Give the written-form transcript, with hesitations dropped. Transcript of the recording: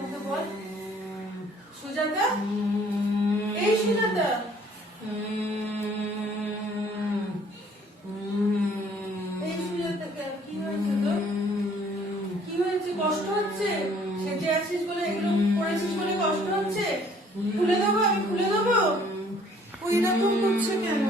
মুখে বল। সুজাতা, এই সুজাতা, এই সুজাতা, কি হয়েছে তোর? কি হয়েছে? কষ্ট হচ্ছে? সেজে আছিস বলে, এগুলো করেছিস বলে কষ্ট হচ্ছে? খুলে দেবো? আমি খুলে দেবো? ওই রকম করছে কেন?